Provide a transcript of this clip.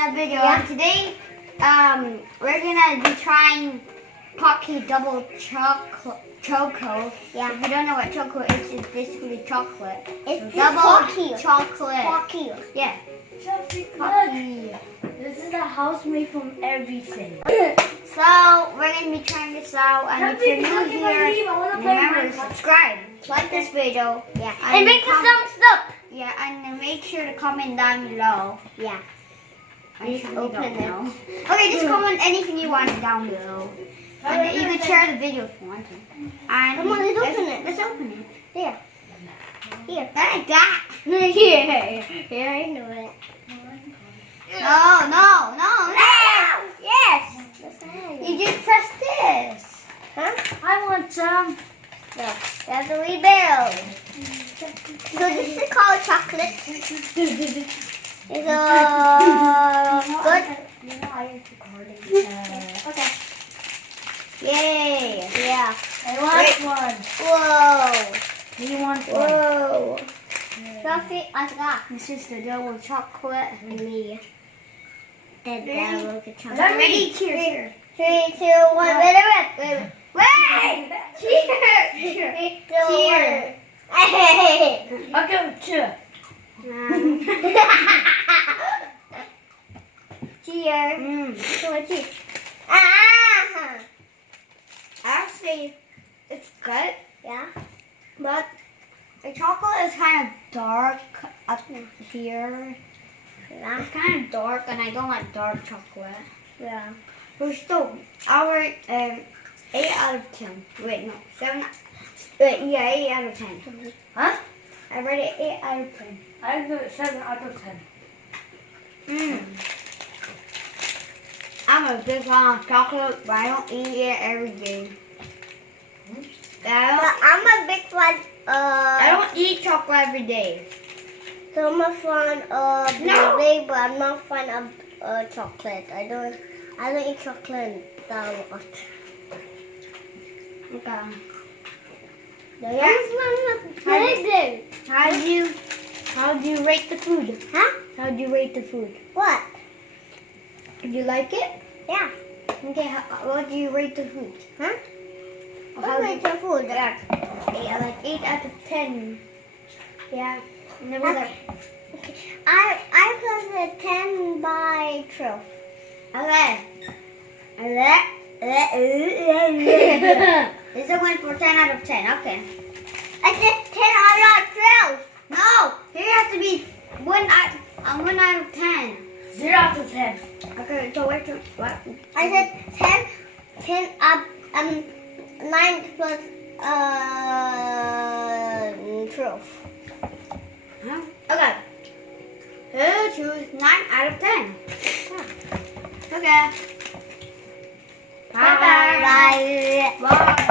another video. And today, we're gonna be trying Pocky double choco. Yeah. If you don't know what choco is, it's basically chocolate. It's double Pocky. chocolate. Pocky. Yeah. Pocky. This is a house made from everything. So we're gonna be trying this out, and if you're new here, remember to subscribe, like this video, Yeah. And make the thumbs up. yeah, and make sure to comment down below. Yeah. I Just really open don't it. know. Okay, just comment anything you want down below. And you can share the video if you want to. And Come on, let's open it. Let's open it. Here. Here. Like that. Here. Here, I know it. No. Yes. You just press this. Huh? I want some. No. That's the rebuild. So this is called chocolate. It's good. Okay. Yay. Yeah. I want one. Whoa. Do you want one? Whoa. Sophie, I forgot. This is the double chocolate. Me. Then Ready? look at chocolate. I'm ready. Cheers. 3, 2, 1. Wait. Wait! Cheers! 3, 2, Cheers. 1. Hey. Okay, cheers. Cheers. Cheers. Ah. Actually, it's good, Yeah. but the chocolate is kind of dark up here. Yeah. It's kind of dark, and I don't like dark chocolate. Yeah. We're still our 8 out of 10. Wait, no, 7. Wait, yeah, 8 out of 10. Huh? I read it 8 out of 10. I give it 7 out of 10. I'm a big fan of chocolate, but I don't eat it every day. But I'm a big fan I don't eat chocolate every day. So I'm a fan of No. blueberry, but I'm not fan of chocolate. I don't eat chocolate that much. Okay. How do you rate the food? Huh? How do you rate the food? What? Did you like it? Yeah. Okay, what do you rate the food? Huh? How What is your food? Yeah, like 8 out of 10. Yeah, never like. Okay. I plus a 10 by 12. Okay. This is a win for 10 out of 10. Okay. I said 10 out of 12. No, here has to be 1 out of 10. 0 out of 10. Okay, so wait, what? I said 10 up 9 plus 12. Huh? Okay. Who choose 9 out of 10? Okay. Bye. Bye.